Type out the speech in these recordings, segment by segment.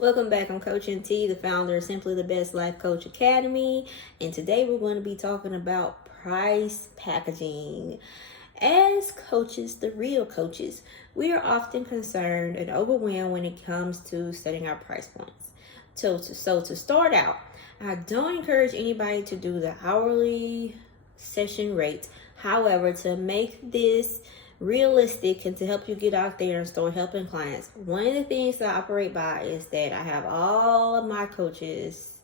Welcome back. I'm Coach NT, the founder of Simply the Best Life Coach Academy, and today we're going to be talking about price packaging. As coaches, the real coaches, we are often concerned and overwhelmed when it comes to setting our price points. So to start out, I don't encourage anybody to do the hourly session rate. However, to make this realistic and to help you get out there and start helping clients, one of the things that I operate by is that I have all of my coaches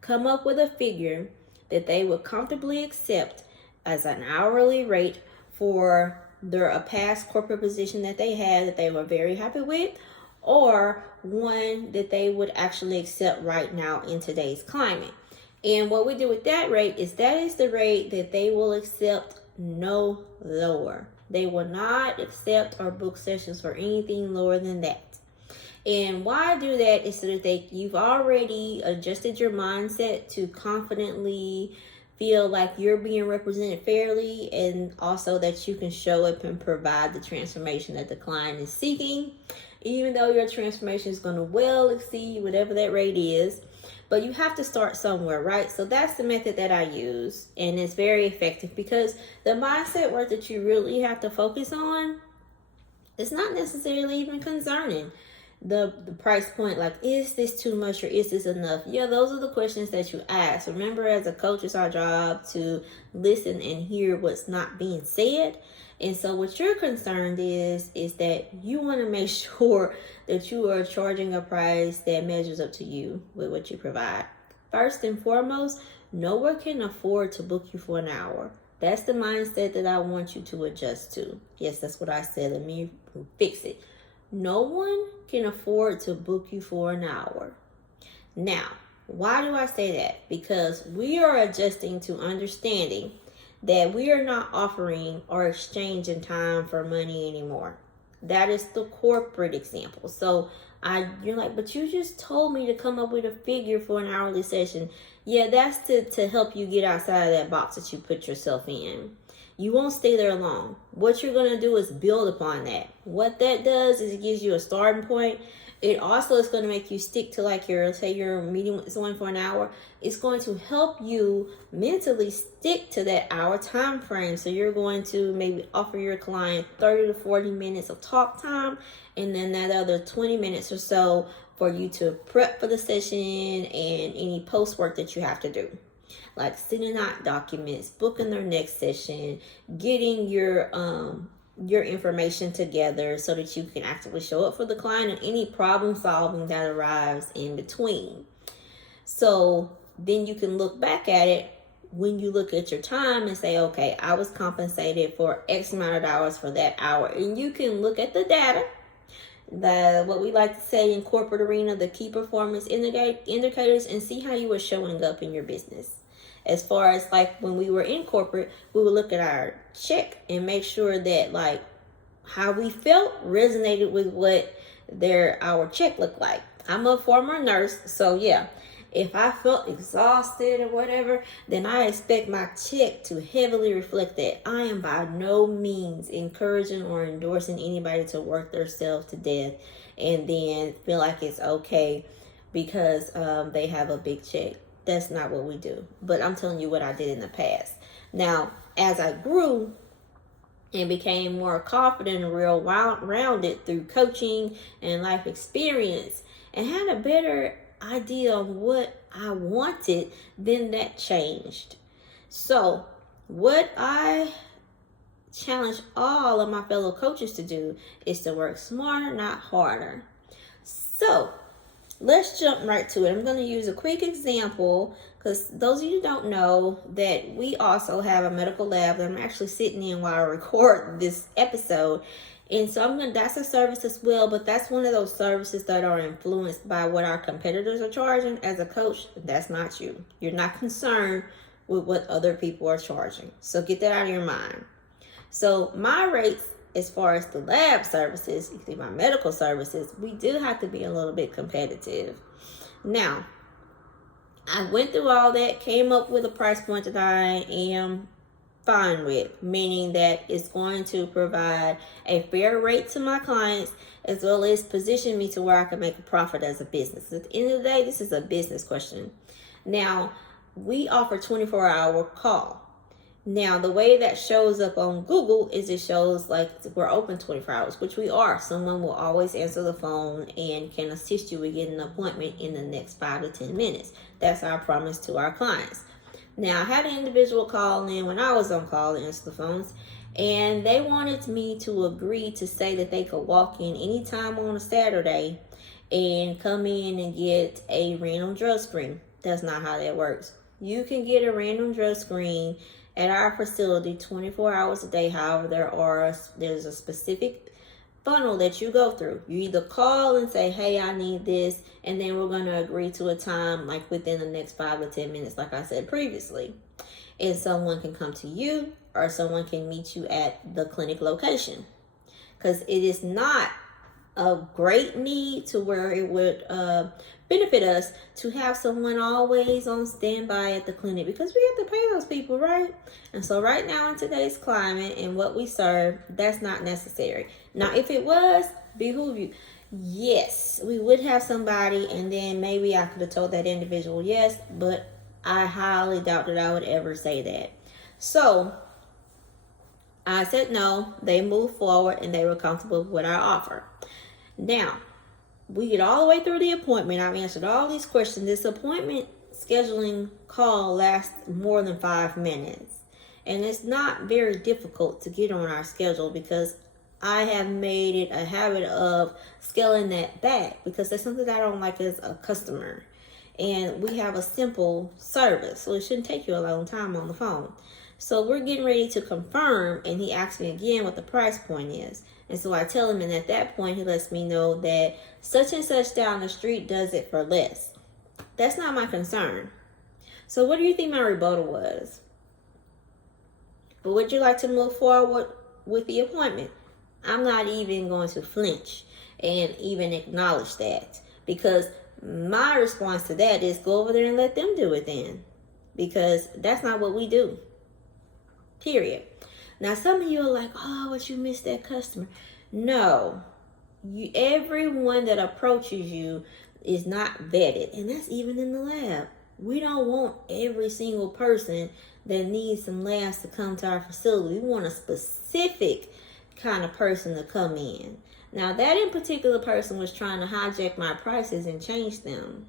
come up with a figure that they would comfortably accept as an hourly rate for a past corporate position that they had that they were very happy with, or one that they would actually accept right now in today's climate. And what we do with that rate is that is the rate that they will accept, no lower. They will not accept or book sessions for anything lower than that. And why I do that is so that you've already adjusted your mindset to confidently feel like you're being represented fairly, and also that you can show up and provide the transformation that the client is seeking, even though your transformation is going to well exceed whatever that rate is. But you have to start somewhere, right? So that's the method that I use, and it's very effective because the mindset work that you really have to focus on is not necessarily even concerning the price point. Like, is this too much or is this enough? Yeah, those are the questions that you ask. Remember, as a coach, it's our job to listen and hear what's not being said. And so what you're concerned is that you want to make sure that you are charging a price that measures up to you with what you provide. First and foremost, no one can afford to book you for an hour. That's the mindset that I want you to adjust to. Yes, that's what I said. Let me fix it. No one can afford to book you for an hour. Now, why do I say that? Because we are adjusting to understanding that we are not offering or exchanging time for money anymore. That is the corporate example. So you're like, but you just told me to come up with a figure for an hourly session. Yeah, that's to help you get outside of that box that you put yourself in. You won't stay there long. What you're going to do is build upon that. What that does is it gives you a starting point. It also is going to make you stick to, like, say your meeting with someone for an hour. It's going to help you mentally stick to that hour time frame. So you're going to maybe offer your client 30 to 40 minutes of talk time, and then that other 20 minutes or so for you to prep for the session and any post work that you have to do, like sending out documents, booking their next session, getting your information together so that you can actively show up for the client, and any problem solving that arrives in between. So then you can look back at it when you look at your time and say, okay, I was compensated for X amount of hours for that hour. And you can look at the data, what we like to say in corporate arena, the key performance indicators, and see how you are showing up in your business. As far as, like, when we were in corporate, we would look at our check and make sure that, like, how we felt resonated with what our check looked like. I'm a former nurse, so yeah, if I felt exhausted or whatever, then I expect my check to heavily reflect that. I am by no means encouraging or endorsing anybody to work themselves to death and then feel like it's okay because they have a big check. That's not what we do. But I'm telling you what I did in the past. Now, as I grew and became more confident and rounded through coaching and life experience, and had a better idea of what I wanted, then that changed. So what I challenge all of my fellow coaches to do is to work smarter, not harder. So let's jump right to it. I'm going to use a quick example because those of you who don't know that we also have a medical lab that I'm actually sitting in while I record this episode. And so that's a service as well, but that's one of those services that are influenced by what our competitors are charging. As a coach, that's not you. You're not concerned with what other people are charging. So get that out of your mind. So my rates, as far as the lab services, my medical services, we do have to be a little bit competitive. Now, I went through all that, came up with a price point that I am fine with, meaning that it's going to provide a fair rate to my clients as well as position me to where I can make a profit as a business. At the end of the day, this is a business question. Now, we offer 24-hour call. Now, the way that shows up on Google is it shows like we're open 24 hours, which we are. Someone will always answer the phone and can assist you with getting an appointment in the next 5 to 10 minutes. That's our promise to our clients. Now, I had an individual call in when I was on call and answer the phones, and they wanted me to agree to say that they could walk in anytime on a Saturday and come in and get a random drug screen. That's not how that works. You can get a random drug screen at our facility 24 hours a day. However, there's a specific funnel that you go through. You either call and say, hey, I need this, and then we're going to agree to a time like within the next 5 to 10 minutes, like I said previously. And someone can come to you or someone can meet you at the clinic location. Because it is not a great need to where it would benefit us to have someone always on standby at the clinic, because we have to pay those people, right? And so right now in today's climate and what we serve, that's not necessary. Now, if it was, behoove you. Yes, we would have somebody, and then maybe I could have told that individual yes, but I highly doubt that I would ever say that. So I said no. They moved forward and they were comfortable with what I offer. Now, we get all the way through the appointment. I've answered all these questions. This appointment scheduling call lasts more than 5 minutes. And it's not very difficult to get on our schedule because I have made it a habit of scaling that back because that's something that I don't like as a customer. And we have a simple service, so it shouldn't take you a long time on the phone. So we're getting ready to confirm, and he asked me again what the price point is. And so I tell him, and at that point, he lets me know that such and such down the street does it for less. That's not my concern. So what do you think my rebuttal was? But would you like to move forward with the appointment? I'm not even going to flinch and even acknowledge that, because my response to that is go over there and let them do it then, because that's not what we do. Period. Now, some of you are like, oh, but you missed that customer. No, everyone that approaches you is not vetted, and that's even in the lab. We don't want every single person that needs some labs to come to our facility. We want a specific kind of person to come in. Now, that in particular person was trying to hijack my prices and change them.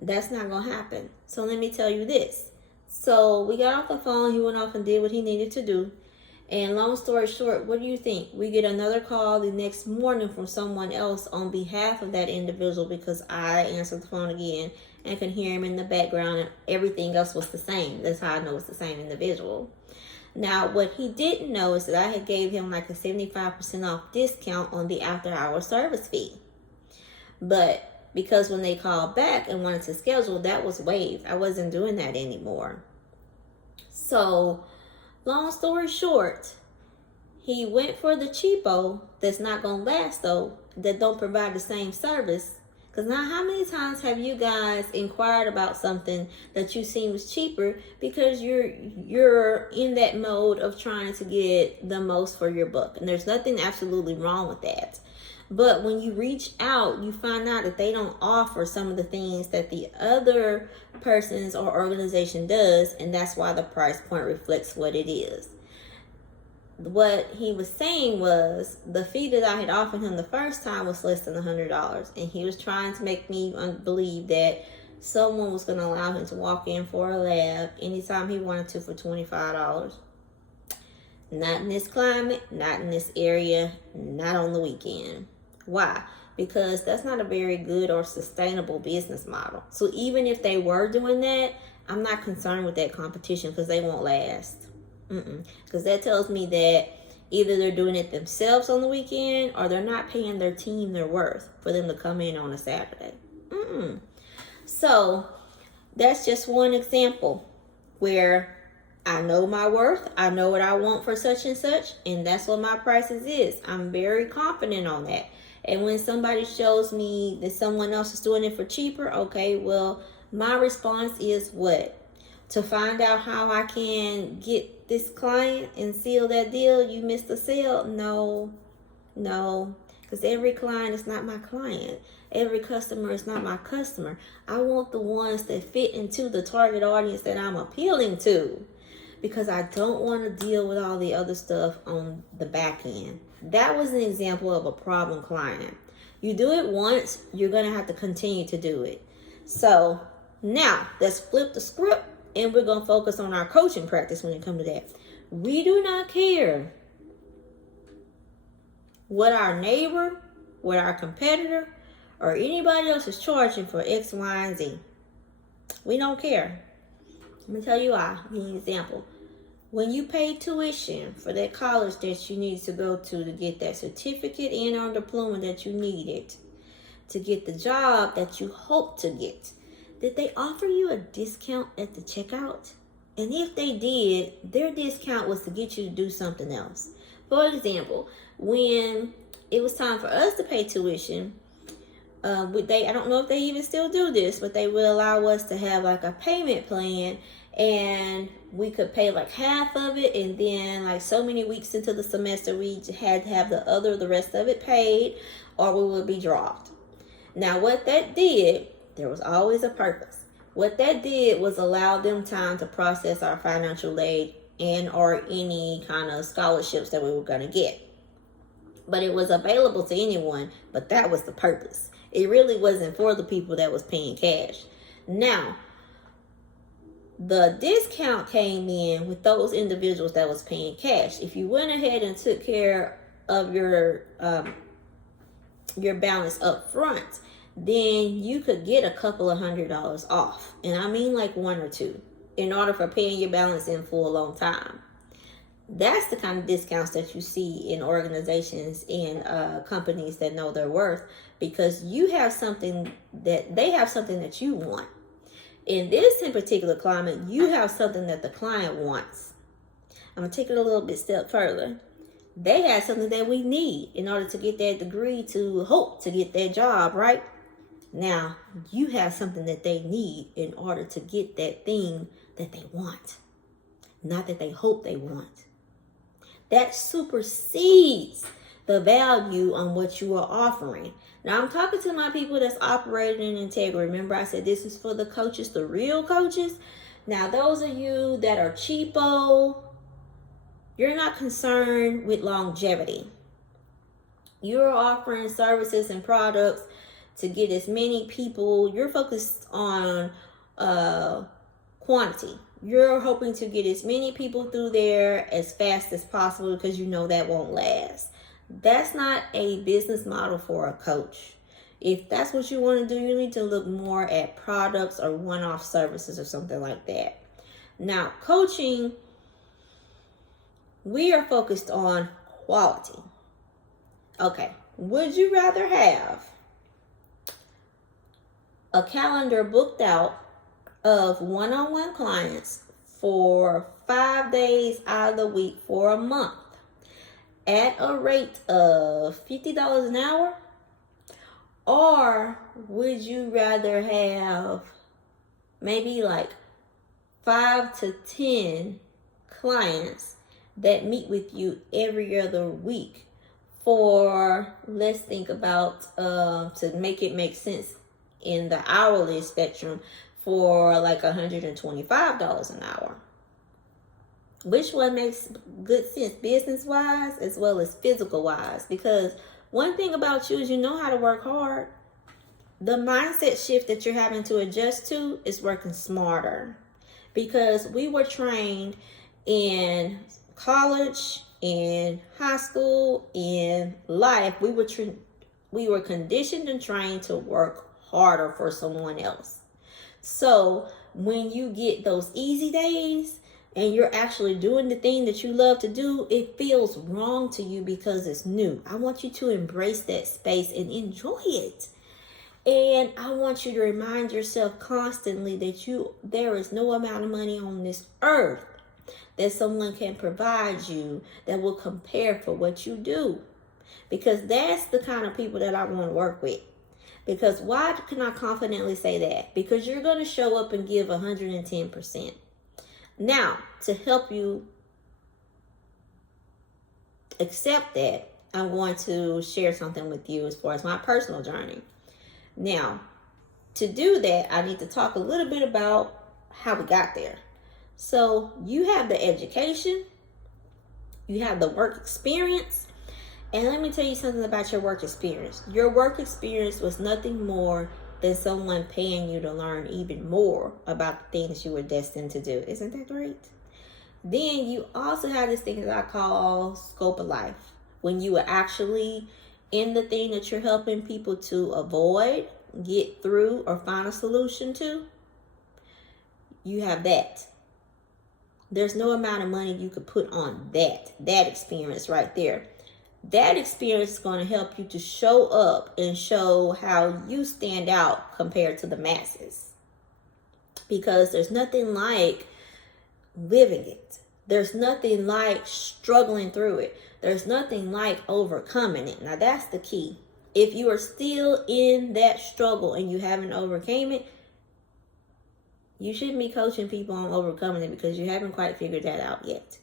That's not going to happen. So let me tell you this. So we got off the phone. He went off and did what he needed to do. And long story short, what do you think? We get another call the next morning from someone else on behalf of that individual, because I answered the phone again and can hear him in the background, and everything else was the same. That's how I know it's the same individual. Now, what he didn't know is that I had gave him like a 75% off discount on the after-hour service fee. But because when they called back and wanted to schedule, that was waived. I wasn't doing that anymore. So, long story short, he went for the cheapo that's not going to last, though, that don't provide the same service. Because now, how many times have you guys inquired about something that you seen was cheaper because you're in that mode of trying to get the most for your buck? And there's nothing absolutely wrong with that. But when you reach out, you find out that they don't offer some of the things that the other person's or organization does, and that's why the price point reflects what it is. What he was saying was the fee that I had offered him the first time was less than $100, and he was trying to make me believe that someone was going to allow him to walk in for a lab anytime he wanted to for $25. Not in this climate, not in this area, not on the weekend. Why? Because that's not a very good or sustainable business model. So even if they were doing that, I'm not concerned with that competition because they won't last. Because that tells me that either they're doing it themselves on the weekend or they're not paying their team their worth for them to come in on a Saturday. So that's just one example where I know my worth. I know what I want for such and such, and that's what my prices is. I'm very confident on that. And when somebody shows me that someone else is doing it for cheaper, okay, well, my response is what? to find out how I can get this client and seal that deal. You missed the sale. No, because every client is not my client. Every customer is not my customer. I want the ones that fit into the target audience that I'm appealing to, because I don't want to deal with all the other stuff on the back end. That was an example of a problem client. You do it once, you're going to have to continue to do it. So now let's flip the script, and we're going to focus on our coaching practice when it comes to that. We do not care what our neighbor, what our competitor, or anybody else is charging for X, Y, and Z. We don't care. Let me tell you why. Give you an example. When you pay tuition for that college that you need to go to get that certificate and or diploma that you needed, to get the job that you hope to get, did they offer you a discount at the checkout? And if they did, their discount was to get you to do something else. For example, when it was time for us to pay tuition, I don't know if they even still do this, but they would allow us to have like a payment plan, and we could pay like half of it, and then like so many weeks into the semester we had to have the rest of it paid, or we would be dropped. Now what that did, there was always a purpose. What that did was allow them time to process our financial aid and or any kind of scholarships that we were going to get. But it was available to anyone, but that was the purpose. It really wasn't for the people that was paying cash. Now, the discount came in with those individuals that was paying cash. If you went ahead and took care of your balance up front, then you could get a couple of $100 off. And I mean like one or two, in order for paying your balance in full on time. That's the kind of discounts that you see in organizations and companies that know their worth, because you have something that they have something that you want. In this in particular climate, you have something that the client wants. I'm going to take it a little bit step further. They have something that we need in order to get that degree, to hope to get that job, right? Now, you have something that they need in order to get that thing that they want, not that they hope they want. That supersedes the value on what you are offering. Now, I'm talking to my people that's operating in integrity. Remember, I said this is for the coaches, the real coaches. Now, those of you that are cheapo, you're not concerned with longevity. You're offering services and products to get as many people. You're focused on quantity. You're hoping to get as many people through there as fast as possible, because you know that won't last. That's not a business model for a coach. If that's what you want to do, you need to look more at products or one-off services or something like that. Now, coaching, we are focused on quality. Okay, would you rather have a calendar booked out of one-on-one clients for 5 days out of the week for a month at a rate of $50 an hour? Or would you rather have maybe like 5 to 10 clients that meet with you every other week for, let's think about, to make it make sense in the hourly spectrum, for like $125 an hour? Which one makes good sense business-wise as well as physical-wise? Because one thing about you is you know how to work hard. The mindset shift that you're having to adjust to is working smarter. Because we were trained in college, in high school, in life, we were conditioned and trained to work harder for someone else. So when you get those easy days and you're actually doing the thing that you love to do, it feels wrong to you because it's new. I want you to embrace that space and enjoy it. And I want you to remind yourself constantly that there is no amount of money on this earth that someone can provide you that will compare for what you do. Because that's the kind of people that I want to work with. Because why can I confidently say that? Because you're going to show up and give 110%. Now, to help you accept that, I'm going to share something with you as far as my personal journey. Now, to do that, I need to talk a little bit about how we got there. So, you have the education, you have the work experience, and let me tell you something about your work experience. Your work experience was nothing more than someone paying you to learn even more about the things you were destined to do. Isn't that great? Then you also have this thing that I call scope of life. When you are actually in the thing that you're helping people to avoid, get through, or find a solution to, you have that. There's no amount of money you could put on that experience right there. That experience is going to help you to show up and show how you stand out compared to the masses. Because there's nothing like living it. There's nothing like struggling through it. There's nothing like overcoming it. Now that's the key. If you are still in that struggle and you haven't overcame it, you shouldn't be coaching people on overcoming it because you haven't quite figured that out yet.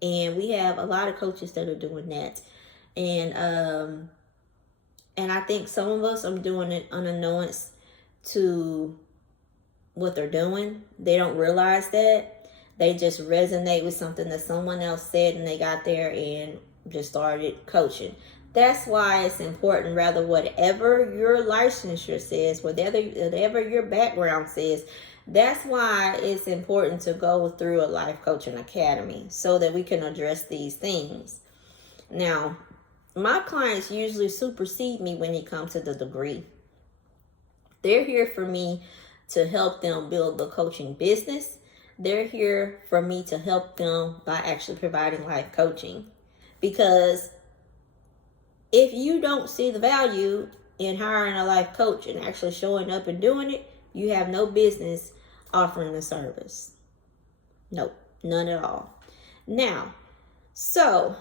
And we have a lot of coaches that are doing that. And I think some of us are doing it unbeknownst to what they're doing. They don't realize that. They just resonate with something that someone else said and they got there and just started coaching. That's why it's important, rather whatever your licensure says, whatever your background says, that's why it's important to go through a life coaching academy so that we can address these things. Now, my clients usually supersede me when it comes to the degree. They're here for me to help them build the coaching business. They're here for me to help them by actually providing life coaching. Because if you don't see the value in hiring a life coach and actually showing up and doing it, you have no business offering the service. Nope, none at all. Now, so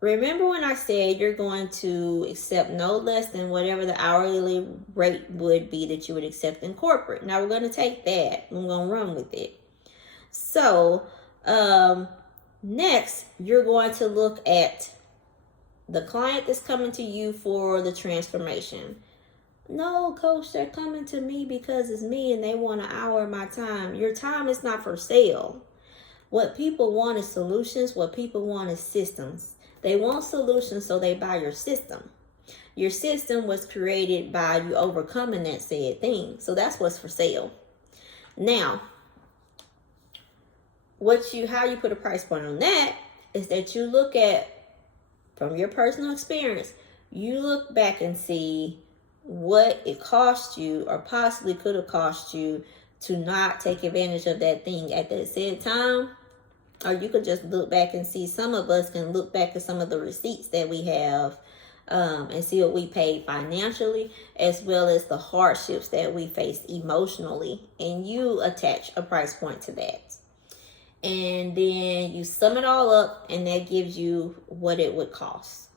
remember when I said you're going to accept no less than whatever the hourly rate would be that you would accept in corporate. Now we're going to take that and we're going to run with it. So next, you're going to look at the client that's coming to you for the transformation. No, coach, they're coming to me because it's me and they want an hour of my time. Your time is not for sale. What people want is solutions. What people want is systems. They want solutions, so they buy your system. Your system was created by you overcoming that said thing. So that's what's for sale. Now, how you put a price point on that is that you look at, from your personal experience, you look back and see what it cost you or possibly could have cost you to not take advantage of that thing at that said time. Or you could just look back and see, some of us can look back at some of the receipts that we have and see what we paid financially, as well as the hardships that we faced emotionally. And you attach a price point to that. And then you sum it all up and that gives you what it would cost.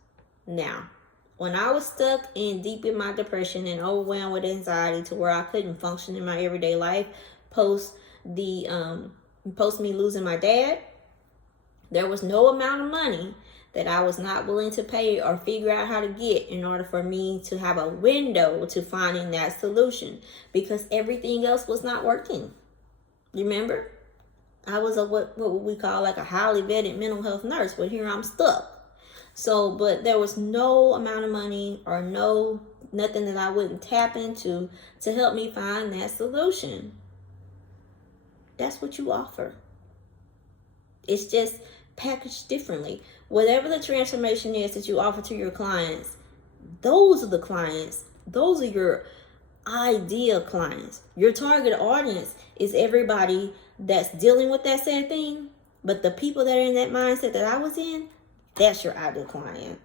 Now, when I was stuck in deep in my depression and overwhelmed with anxiety to where I couldn't function in my everyday life post me losing my dad, there was no amount of money that I was not willing to pay or figure out how to get in order for me to have a window to finding that solution, because everything else was not working. Remember? I was what we call like a highly vetted mental health nurse, but here I'm stuck. So, but there was no amount of money or nothing that I wouldn't tap into to help me find that solution. That's what you offer. It's just packaged differently. Whatever the transformation is that you offer to your clients, those are the clients. Those are your ideal clients. Your target audience is everybody that's dealing with that said thing. But the people that are in that mindset that I was in, that's your ideal client.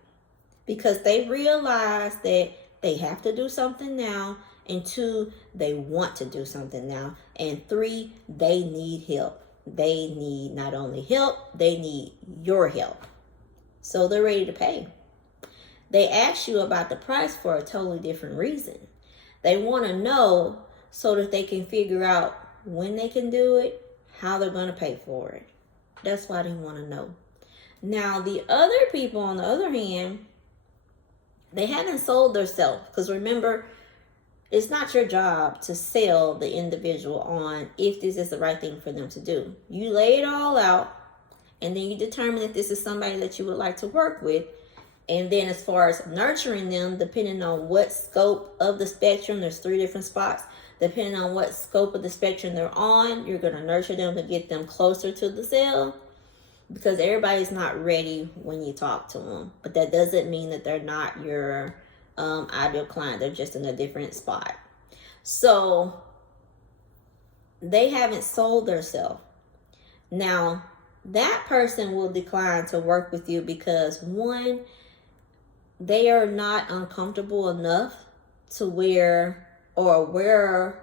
Because they realize that they have to do something now. And 2, they want to do something now. And 3, they need help. They need not only help, they need your help. So they're ready to pay. They ask you about the price for a totally different reason. They want to know so that they can figure out when they can do it, how they're going to pay for it. That's why they want to know. Now, the other people, on the other hand, they haven't sold themselves. Because remember, it's not your job to sell the individual on if this is the right thing for them to do. You lay it all out, and then you determine if this is somebody that you would like to work with. And then as far as nurturing them, depending on what scope of the spectrum, there's 3 different spots. Depending on what scope of the spectrum they're on, you're going to nurture them to get them closer to the sale. Because everybody's not ready when you talk to them. But that doesn't mean that they're not your ideal client. They're just in a different spot. So they haven't sold themselves. Now, that person will decline to work with you because, one, they are not uncomfortable enough to where or aware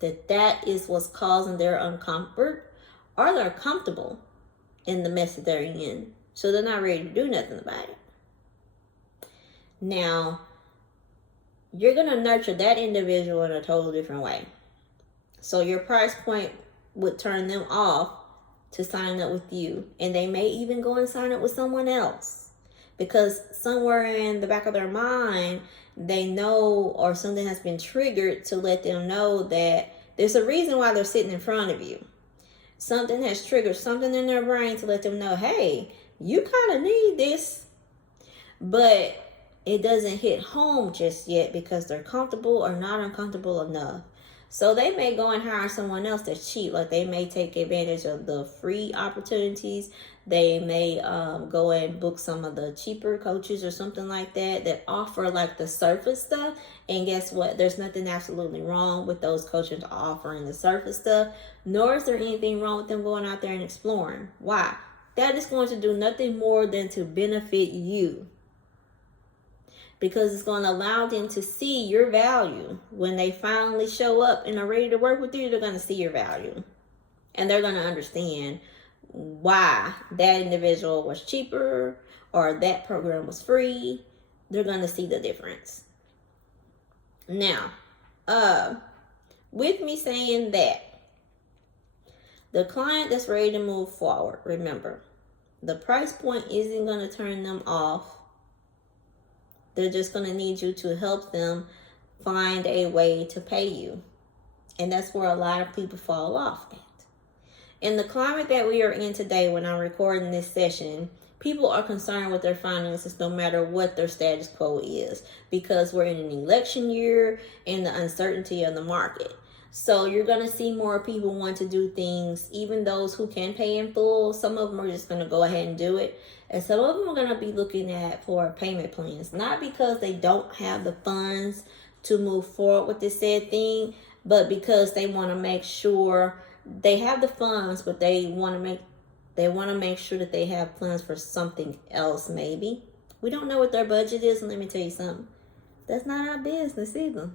that is what's causing their uncomfort, or they're comfortable in the mess that they're in, so they're not ready to do nothing about it. Now, you're going to nurture that individual in a total different way. So your price point would turn them off to sign up with you, and they may even go and sign up with someone else, because somewhere in the back of their mind, they know, or something has been triggered to let them know that there's a reason why they're sitting in front of you. Something has triggered something in their brain to let them know, hey, you kind of need this. But it doesn't hit home just yet because they're comfortable or not uncomfortable enough. So they may go and hire someone else that's cheap. Like they may take advantage of the free opportunities. They may go and book some of the cheaper coaches or something like that offer like the surface stuff. And guess what? There's nothing absolutely wrong with those coaches offering the surface stuff. Nor is there anything wrong with them going out there and exploring. Why? That is going to do nothing more than to benefit you. Because it's going to allow them to see your value. When they finally show up and are ready to work with you, they're going to see your value. And they're going to understand why that individual was cheaper or that program was free. They're going to see the difference. Now, with me saying that, the client that's ready to move forward, remember, the price point isn't going to turn them off. They're just going to need you to help them find a way to pay you. And that's where a lot of people fall off at. In the climate that we are in today, when I'm recording this session, people are concerned with their finances no matter what their status quo is, because we're in an election year and the uncertainty of the market. So you're going to see more people want to do things, even those who can pay in full. Some of them are just going to go ahead and do it. And some of them are going to be looking at for payment plans, not because they don't have the funds to move forward with this said thing, but because they want to make sure they have the funds, but they want to make sure that they have plans for something else. Maybe we don't know what their budget is, and let me tell you something. That's not our business either.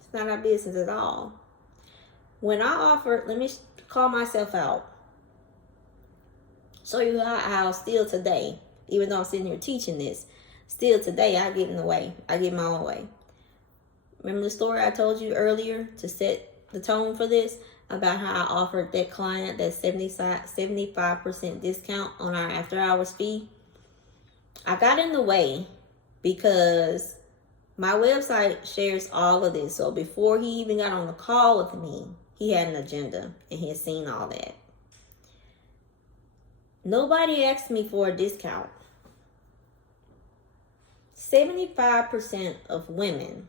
It's not our business at all. When I offered, let me call myself out. Show you how still today, even though I'm sitting here teaching this, still today I get in the way. I get my own way. Remember the story I told you earlier to set the tone for this, about how I offered that client that 75% discount on our after hours fee? I got in the way because my website shares all of this. So before he even got on the call with me, he had an agenda and he had seen all that. Nobody asked me for a discount. 75% of women,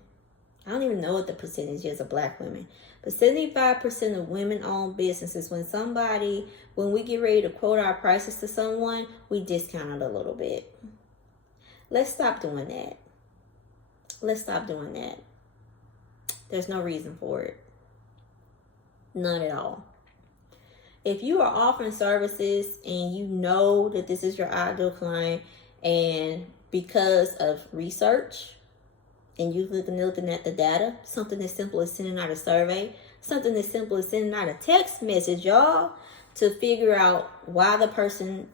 I don't even know what the percentage is of black women, but 75% of women-owned businesses, when we get ready to quote our prices to someone, we discount it a little bit. Let's stop doing that. Let's stop doing that. There's no reason for it. None at all. If you are offering services and you know that this is your ideal client, and because of research, and you looking at the data, something as simple as sending out a survey, something as simple as sending out a text message, y'all, to figure out why the person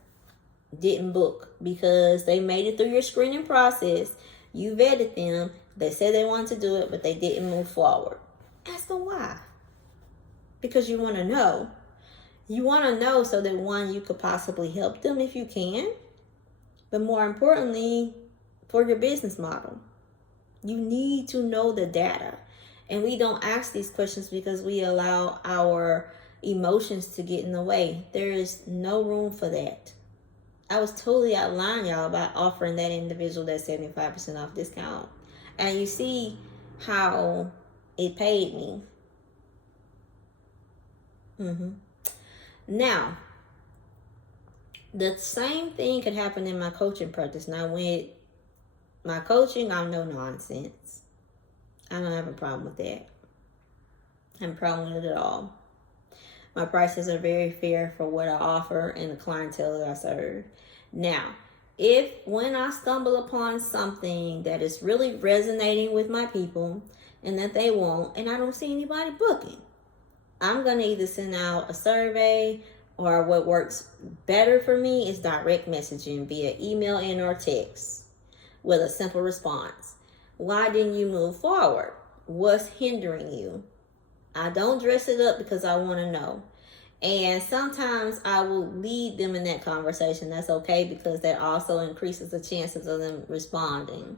didn't book, because they made it through your screening process, you vetted them, they said they wanted to do it, but they didn't move forward. Ask them why. because you want to know. You want to know so that, one, you could possibly help them if you can, but more importantly, for your business model. You need to know the data. And we don't ask these questions because we allow our emotions to get in the way. There is no room for that. I was totally out of line, y'all, about offering that individual that 75% off discount. And you see how it paid me. Now, the same thing could happen in my coaching practice. Now, with my coaching, I'm no nonsense. I don't have a problem with that. I have a problem with it at all. My prices are very fair for what I offer and the clientele that I serve. Now, when I stumble upon something that is really resonating with my people and that they want, and I don't see anybody booking, I'm going to either send out a survey, or what works better for me is direct messaging via email and or text with a simple response. Why didn't you move forward? What's hindering you? I don't dress it up because I want to know. And sometimes I will lead them in that conversation. That's okay, because that also increases the chances of them responding.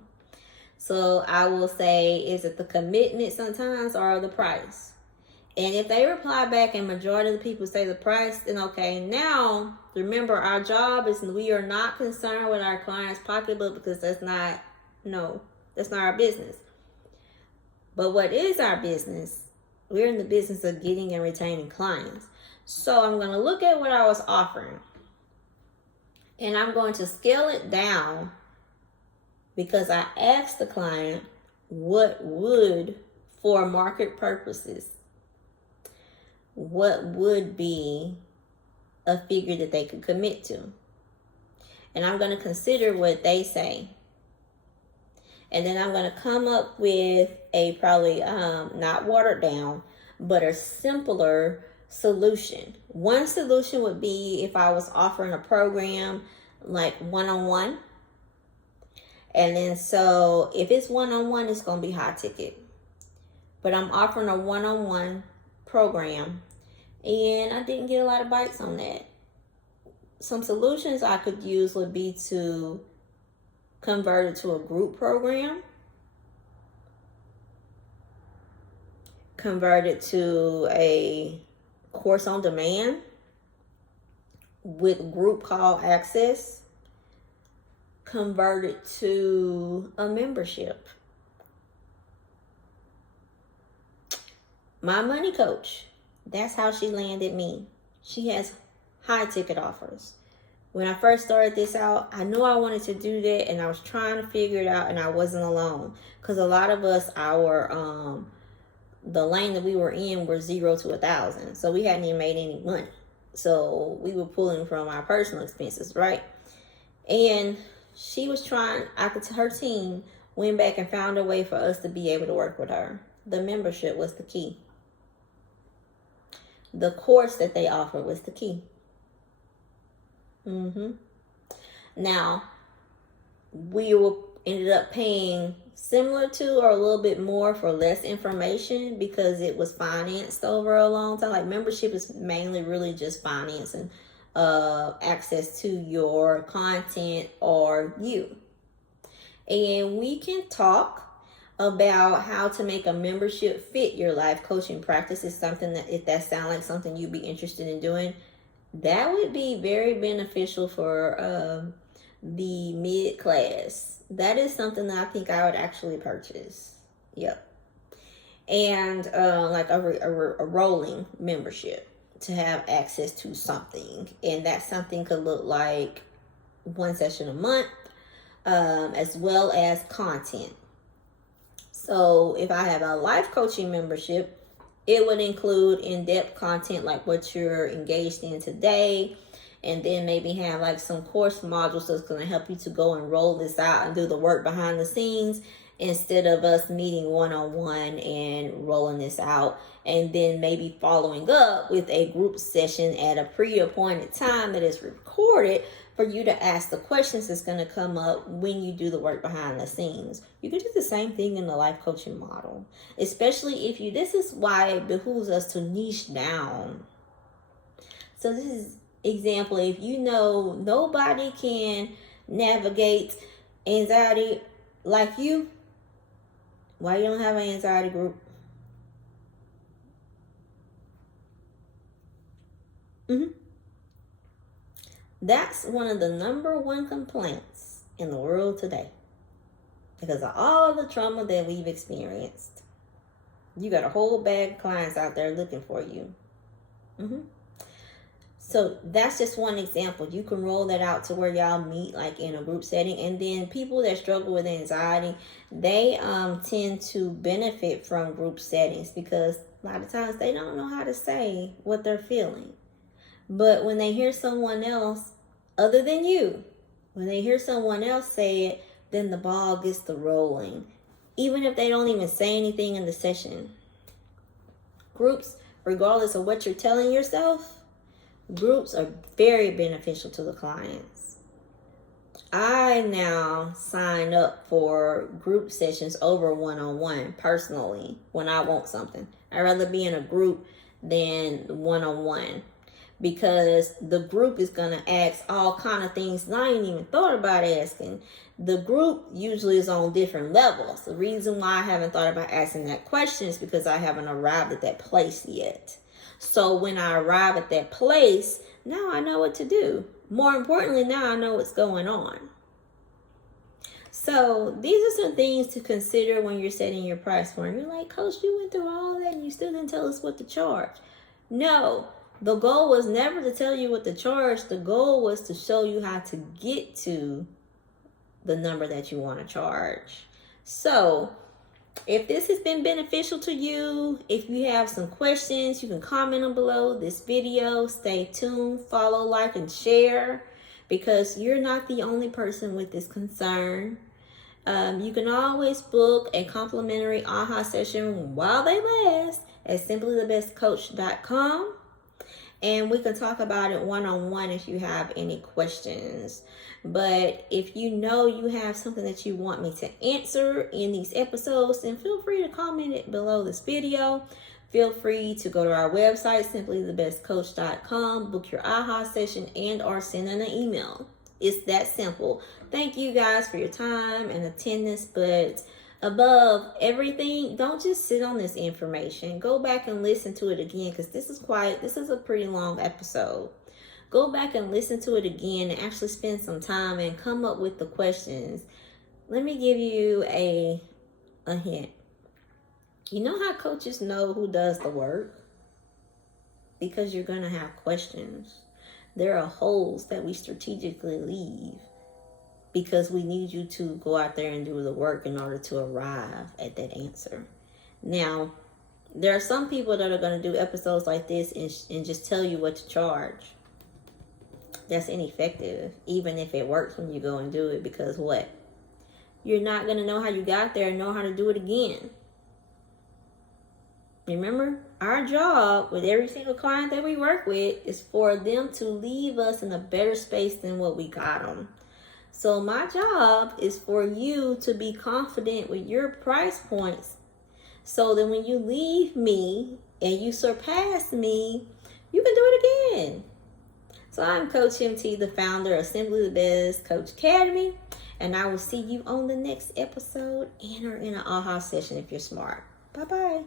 So I will say, is it the commitment sometimes or the price? And if they reply back and majority of the people say the price, then okay. Now, remember, our job is, we are not concerned with our client's pocketbook, because that's not our business. But what is our business? We're in the business of getting and retaining clients. So I'm going to look at what I was offering, and I'm going to scale it down, because I asked the client what would, for market purposes, what would be a figure that they could commit to. And I'm going to consider what they say. And then I'm going to come up with a probably not watered down, but a simpler solution. One solution would be if I was offering a program like one-on-one. And then so if it's one-on-one, it's going to be high ticket. But I'm offering a one-on-one program, and I didn't get a lot of bites on that. Some solutions I could use would be to convert it to a group program, convert it to a course on demand with group call access, convert it to a membership. My money coach, that's how she landed me. She has high ticket offers. When I first started this out, I knew I wanted to do that, and I was trying to figure it out, and I wasn't alone. Because a lot of us, the lane that we were in were 0 to 1,000. So we hadn't even made any money. So we were pulling from our personal expenses, right? And she was trying, her team went back and found a way for us to be able to work with her. The membership was the key. The course that they offered was the key. Now, we ended up paying similar to or a little bit more for less information, because it was financed over a long time. Like, membership is mainly really just financing access to your content or you. And we can talk about how to make a membership fit your life coaching practice. Is something that, if that sounds like something you'd be interested in doing, that would be very beneficial for the mid-class. That is something that I think I would actually purchase. Yep. And like a rolling membership to have access to something. And that something could look like one session a month, as well as content. So if I have a life coaching membership, it would include in-depth content like what you're engaged in today, and then maybe have like some course modules that's going to help you to go and roll this out and do the work behind the scenes, instead of us meeting one-on-one and rolling this out, and then maybe following up with a group session at a pre-appointed time that is recorded for you to ask the questions that's going to come up when you do the work behind the scenes. You can do the same thing in the life coaching model, especially if you, this is why it behooves us to niche down. So this is example, if you know nobody can navigate anxiety like you, why you don't have an anxiety group? That's one of the number one complaints in the world today because of all the trauma that we've experienced. You got a whole bag of clients out there looking for you. So that's just one example. You can roll that out to where y'all meet like in a group setting. And then people that struggle with anxiety, they tend to benefit from group settings because a lot of times they don't know how to say what they're feeling. But when they hear someone else other than you, when they hear someone else say it, then the ball gets the rolling. Even if they don't even say anything in the session. Groups, regardless of what you're telling yourself, groups are very beneficial to the clients. I now sign up for group sessions over one-on-one personally when I want something. I'd rather be in a group than one-on-one because the group is going to ask all kind of things that I ain't even thought about asking. The group usually is on different levels. The reason why I haven't thought about asking that question is because I haven't arrived at that place yet. So when I arrive at that place, now I know what to do. More importantly, now I know what's going on. So these are some things to consider when you're setting your price point. You're like, Coach, you went through all that and you still didn't tell us what to charge. No, the goal was never to tell you what to charge. The goal was to show you how to get to the number that you want to charge. So if this has been beneficial to you, if you have some questions, you can comment on below this video. Stay tuned, follow, like, and share because you're not the only person with this concern. You can always book a complimentary AHA session while they last at simplythebestcoach.com. And we can talk about it one-on-one if you have any questions. But if you know you have something that you want me to answer in these episodes, then feel free to comment it below this video. Feel free to go to our website, simplythebestcoach.com, book your AHA session, and or send in an email. It's that simple. Thank you guys for your time and attendance, but above everything, don't just sit on this information. Go back and listen to it again because this is a pretty long episode. Go back and listen to it again and actually spend some time and come up with the questions. Let me give you a hint. You know how coaches know who does the work? Because you're going to have questions. There are holes that we strategically leave because we need you to go out there and do the work in order to arrive at that answer. Now, there are some people that are going to do episodes like this and just tell you what to charge. That's ineffective, even if it works when you go and do it, because what? You're not going to know how you got there and know how to do it again. Remember, our job with every single client that we work with is for them to leave us in a better space than what we got them. So my job is for you to be confident with your price points so that when you leave me and you surpass me, you can do it again. So I'm Coach MT, the founder of Simply the Best Coach Academy, and I will see you on the next episode and or in an AHA session if you're smart. Bye-bye.